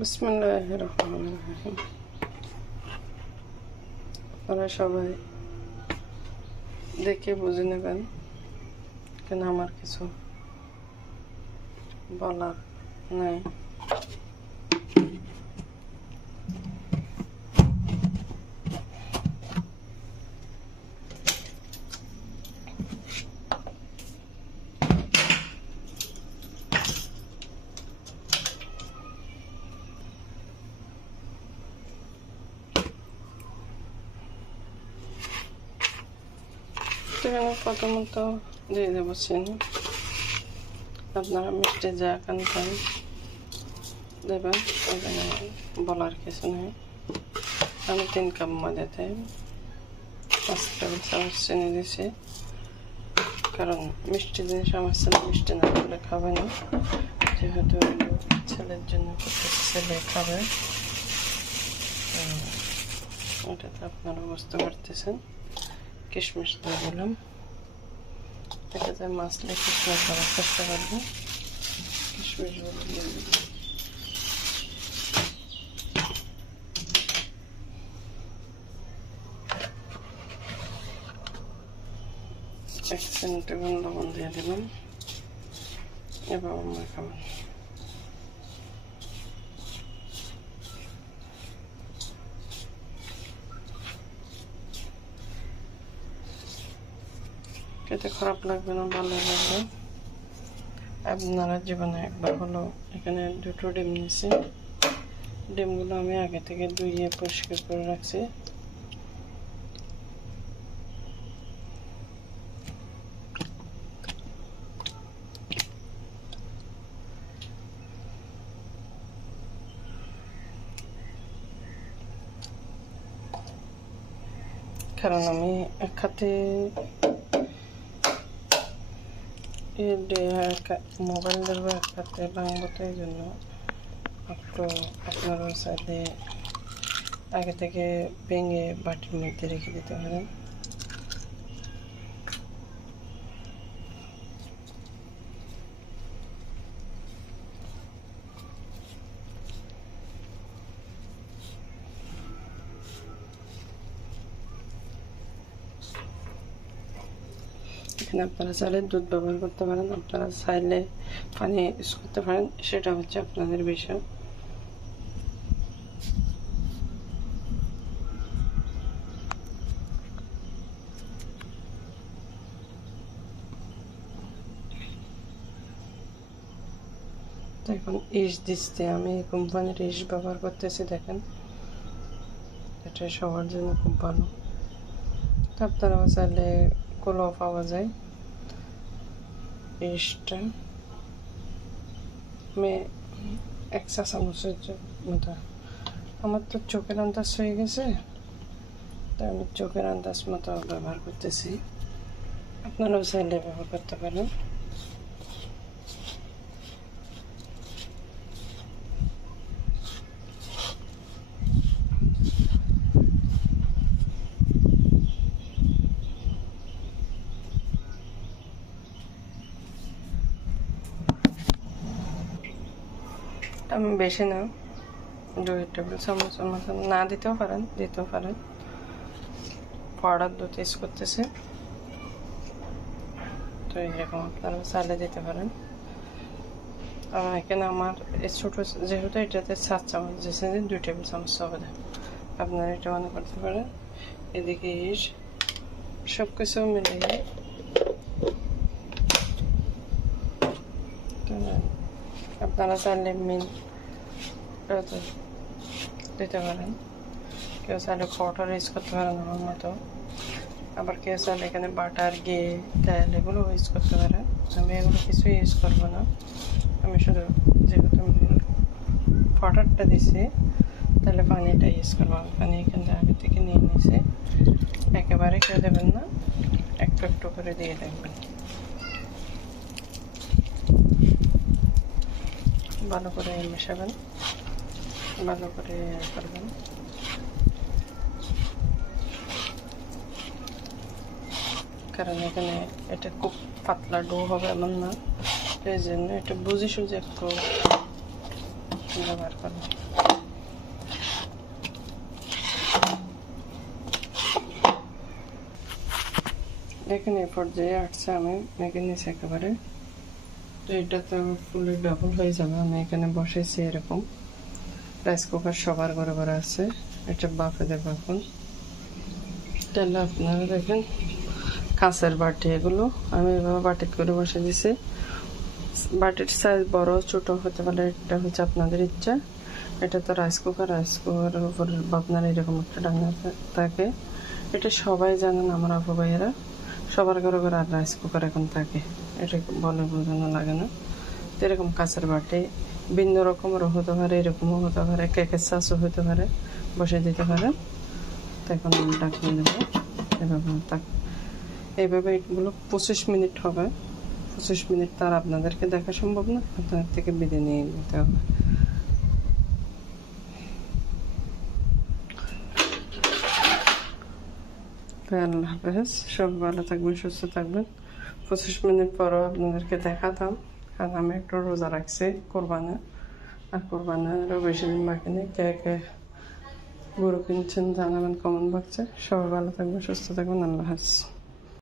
বিসমিল্লাহির রহমানির রহিম। আপনারা সবাই দেখে বুঝে নেবেন, কেন আমার কিছু বলার নাই। এখানে প্রথমত দিয়ে দেবো চিনি। আপনারা মিষ্টি যা খান দেবেন, এখানে বলার কিছু নেই। আমি 3 কাপ ময়দাতে 5 টেবিল চামচ চিনি দিয়েছি, কারণ মিষ্টি জিনিস আমার ছেলে মিষ্টি না করলে খাবে না, যেহেতু ছেলের জন্য ছেলে খাবে। ওটাতে আপনারা বুঝতে পারতেছেন। কিশমিশ দিয়ে দিলাম, এটাতে মাছলে কিশমিশ করার চেষ্টা করবো। কিশমিশগুলো দিয়ে দিলাম। এক চিমটি লবণ দিয়ে দিলাম। এবার মাখাবেন। খেতে খারাপ লাগবে না, ভালো লাগবে। আপনারা জীবনে একবার হলো এখানে 2টো ডিম নিয়েছি। ডিমগুলো আমি আগে থেকে ধুইয়ে পরিষ্কার করে রাখছি। কারণ আমি এক হাতে মোবাইল ধরবো, এক হাতে ভাঙবো, তো এই জন্য একটু আপনারা চাইলে আগে থেকে ভেঙে বাটির মধ্যে রেখে দিতে পারেন। এখানে আপনারা চাইলে দুধ ব্যবহার করতে পারেন, আপনারা চাইলে পানি ইউজ করতে পারেন, সেটা হচ্ছে আপনাদের বিষয়। এখন ইস দিচ্ছি, আমি কোম্পানির ইস ব্যবহার করতেছি। দেখেন, এটা সবার জন্য খুব ভালো। আপনারা চাইলে কলাও পাওয়া যায়। ইসটা আমি 1 চা চামচের মতো, আমার তো চোখের আন্দাজ হয়ে গেছে, তাই আমি চোখের আন্দাজ মতো ব্যবহার করতেছি। আপনারাও চাইলে ব্যবহার করতে পারেন। আমি বেশি না, 2 টেবিল চামচের মতো না দিতেও পারেন, দিতেও পারেন। পাউডার দুধ ইউজ করতেছে, তো এরকম আপনারা চাইলে দিতে পারেন। এখানে আমার ছোটো, যেহেতু এটাতে 7 চামচ দিয়েছে, 2 টেবিল চামচ হবে না, আপনারা এটা মনে করতে পারেন। এদিকে সব কিছু মিলিয়ে আপনারা চাইলে দিতে পারেন। কেউ চাইলে পাউডার ইউজ করতে পারেন আমার মতো, আবার কেউ চাইলে এখানে বাটার, ঘি, তেল এগুলো ইউজ করতে পারেন। আমি এগুলো কিছু ইউজ করবো না, আমি শুধু যেহেতু পাউডারটা দিছি, তাহলে পানিটা ইউজ করবো। পানি এখানে আগে থেকে নিয়ে নিয়েছি, একেবারে কেউ দেবেন না, একটু একটু করে দিয়ে দেখবেন। ভালো করে মেশাবেন, ভালো করে করবেন। কারণ এখানে এটা খুব পাতলা ডো হবে এমন না, এই জন্য এটা বুঝে সুঝে একটু ব্যবহার করবেন। দেখেন এই পর্যায়ে আসছে, আমি মেখে নিয়েছি একেবারে। তো এটা তো ফুলে ডাবল হয়ে যাবে। আমি এখানে বসেছি এরকম, রাইস কুকার সবার ঘরে ঘরে আছে, এটা বাফে দেবো এখন। তাহলে আপনারা দেখেন কাঁচের বাটি, এগুলো আমি এভাবে বাটি করে বসে দিছি। বাটির সাইজ বড় ছোট হতে পারে, এটা হচ্ছে আপনাদের ইচ্ছা। এটা তো রাইস কুকারের উপর আপনার এরকম একটা ডাঙ্গা থাকে, এটা সবাই জানেন আমার আপু ভাইয়েরা, সবার ঘরে ঘরে আর রাইস কুকার এখন থাকে, এটা বলে বোঝানো লাগে না। তো এরকম কাঁচের বাটি ভিন্ন রকমেরও হতে পারে, এরকমও হতে পারে, কেকের চাচও হতে পারে, বসে দিতে পারে। তো এখন আমি ডাকিয়ে দেবো এইভাবে এগুলো 25 মিনিট হবে। 25 মিনিট তার আপনাদেরকে দেখা সম্ভব না, আপনাদের থেকে বিদায় নিয়ে নিতে হবে। আল্লাহ হাফেজ, সব ভালো থাকবেন, সুস্থ থাকবেন। 25 মিনিট পরও আপনাদেরকে দেখাতাম, কারণ আমি একটু রোজা রাখছি কোরবানে, আর কোরবানেরও বেশি দিন বাকি নেই। কে কে গরু কিনছেন জানাবেন কমেন্ট বক্সে। সবাই ভালো থাকবেন, সুস্থ থাকবেন, আল্লাহ হাফেজ।